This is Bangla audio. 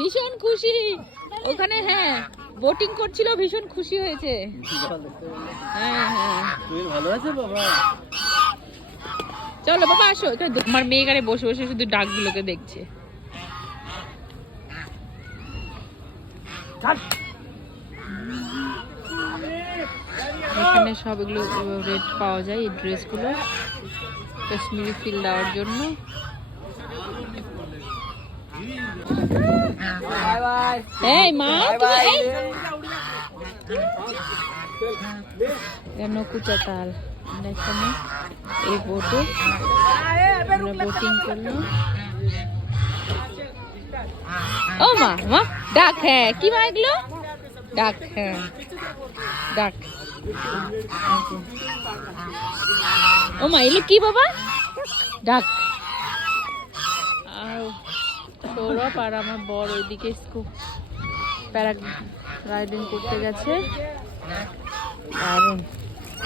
ভীষণ খুশি ওখানে। হ্যাঁ, বোটিং করছিল, ভীষণ খুশি হয়েছে। হ্যাঁ হ্যাঁ, ভালো আছে বাবা। চলো বাবা আসো। আমার মেয়ে এখানে বসে বসে শুধু ডাকগুলোকে দেখছে। এখানে সব এগুলো রেট পাওয়া যায়, এই ড্রেসগুলো কাশ্মীরি ফিল দেওয়ার জন্য। এই মা, নকুচা তাল এখানে এই বোটে বোটিং করলো। ও মা, মা ডাক। হ্যাঁ, কি মা এগুলো? ডাক। হ্যাঁ, ডাক। ও মা, এগুলো কি বাবা? ডাক। আর সৌরভ আর আমার বর ওইদিকে প্যারাগ্লাইডিং করতে গেছে। দারুণ।